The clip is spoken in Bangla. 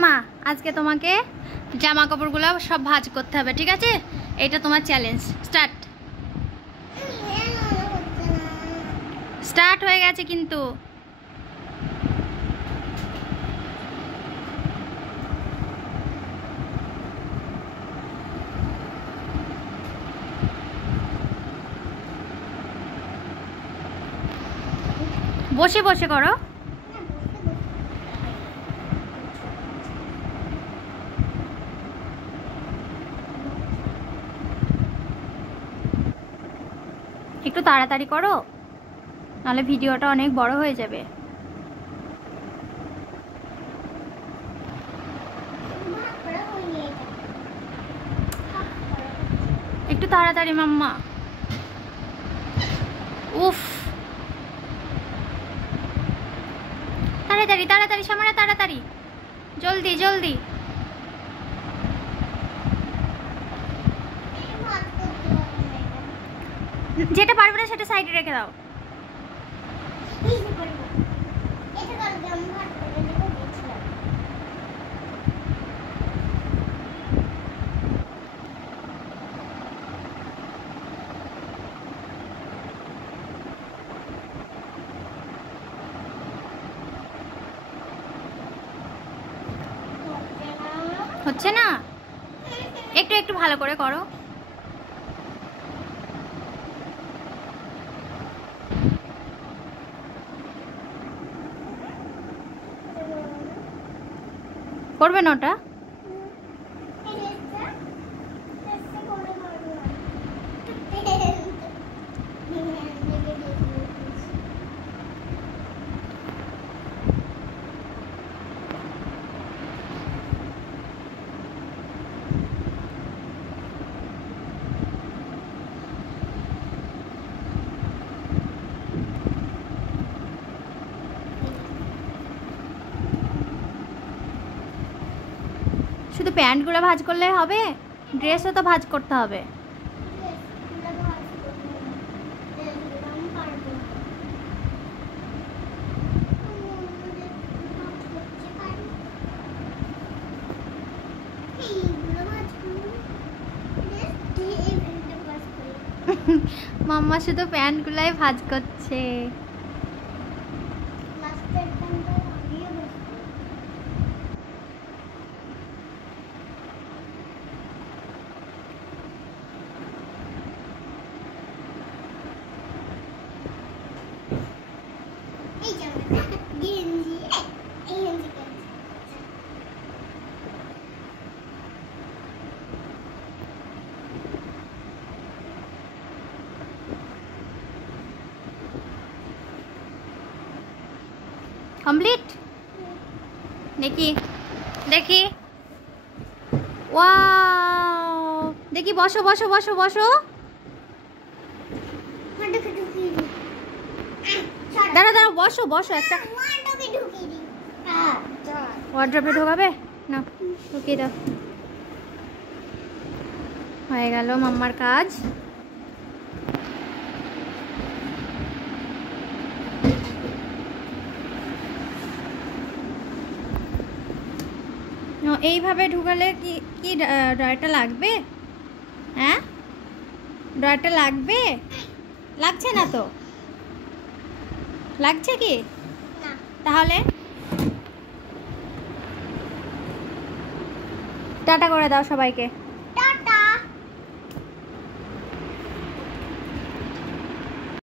মাম্মা আজকে তোমাকে জামা কাপড়গুলো সব ভাঁজ করতে হবে, ঠিক আছে? এটা তোমার চ্যালেঞ্জ। স্টার্ট হয়ে গেছে কিন্তু। বসে বসে করো। একটু তাড়াতাড়ি করো, নাহলে ভিডিওটা অনেক বড় হয়ে যাবে। একটু তাড়াতাড়ি মাম্মা। উফ, তাড়াতাড়ি তাড়াতাড়ি সামনে, তাড়াতাড়ি, জলদি জলদি। যেটা পারবে না সেটা সাইডে রেখে দাও। হচ্ছে না? একটু একটু ভালো করে করো। করবে না ওটা? শুধু প্যান্টগুলো ভাঁজ করলে হবে? ড্রেসও তো ভাঁজ করতে হবে। মাম্মা শুধু প্যান্টগুলাই ভাঁজ করছে। কমপ্লিট? দেখি দেখি। ওয়াও, দেখি, বসো বসো বসো বসো। দাঁড়া দাঁড়া, বসো বসো। একটা ওয়ার্ড্রপে ঢোকাবে না? ঢুকিয়ে দাও। হয়ে গেল মাম্মার কাজ। এইভাবে ঢুকালে কি কি ড্রয়ারটা লাগবে? হ্যাঁ, ড্রয়ারটা লাগবে? লাগছে না তো? লাগছে কি? তাহলে টাটা করে দাও সবাইকে।